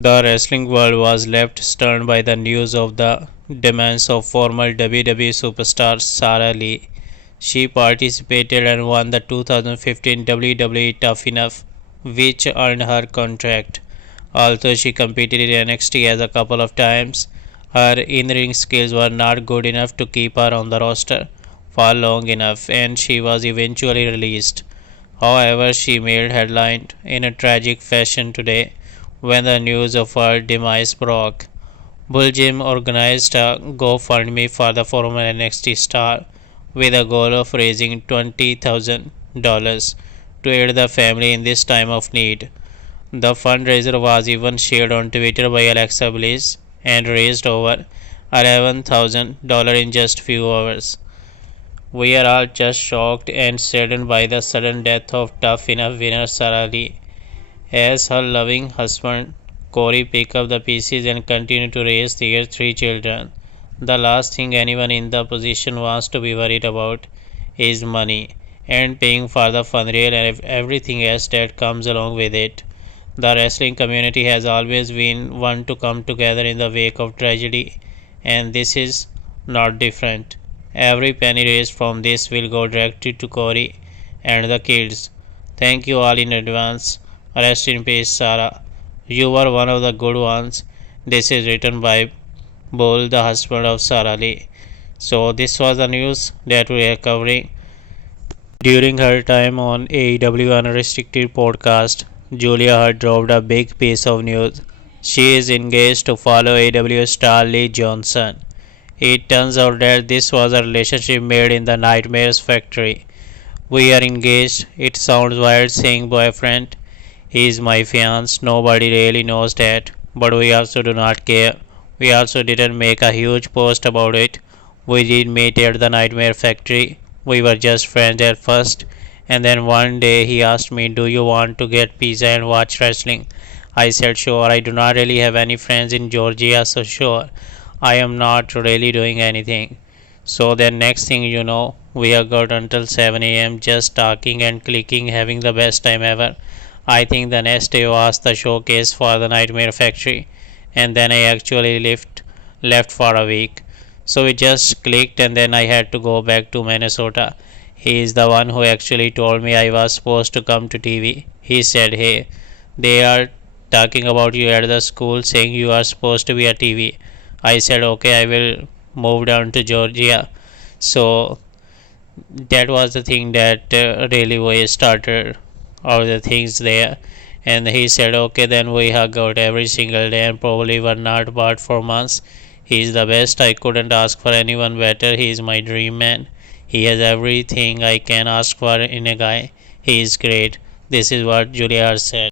The wrestling world was left stunned by the news of the demise of former WWE superstar Sara Lee. She participated and won the 2015 WWE Tough Enough, which earned her contract. Although she competed in NXT as a couple of times, her in-ring skills were not good enough to keep her on the roster for long enough, and she was eventually released. However, she made headlines in a tragic fashion today when the news of her demise broke. Bull Jim organized a GoFundMe for the former NXT star with a goal of raising $20,000 to aid the family in this time of need. The fundraiser was even shared on Twitter by Alexa Bliss and raised over $11,000 in just few hours. We are all just shocked and saddened by the sudden death of Tough Enough winner Sara Lee, as her loving husband Corey picked up the pieces and continued to raise their three children. The last thing anyone in the position wants to be worried about is money and paying for the funeral and everything else that comes along with it. The wrestling community has always been one to come together in the wake of tragedy, and this is not different. Every penny raised from this will go directly to Corey and the kids. Thank you all in advance. Rest in peace, Sara. You were one of the good ones. This is written by Bull, the husband of Sara Lee. So this was the news that we are covering. During her time on AEW Unrestricted podcast, Julia Hart dropped a big piece of news. She is engaged to follow AEW star Lee Johnson. It turns out that this was a relationship made in the Nightmares factory. We are engaged. It sounds weird saying boyfriend. He is my fiance. Nobody really knows that. But we also do not care. We also didn't make a huge post about it. We did meet at the Nightmare Factory. We were just friends at first. And then one day he asked me, "Do you want to get pizza and watch wrestling?" I said, "Sure." I do not really have any friends in Georgia, so sure. I am not really doing anything. So then next thing you know, we are got until 7 a.m. just talking and clicking, having the best time ever. I think the next day was the showcase for the Nightmare Factory, and then I actually left for a week. So we just clicked, and then I had to go back to Minnesota. He is the one who actually told me I was supposed to come to TV. He said, "Hey, they are talking about you at the school, saying you are supposed to be a TV." I said, "Okay, I will move down to Georgia." So that was the thing that really we started all the things there. And he said, "Okay, then we hug out every single day and probably were not apart for months. He is the best. I couldn't ask for anyone better. He is my dream man. He has everything I can ask for in a guy. He is great." This is what Julia said.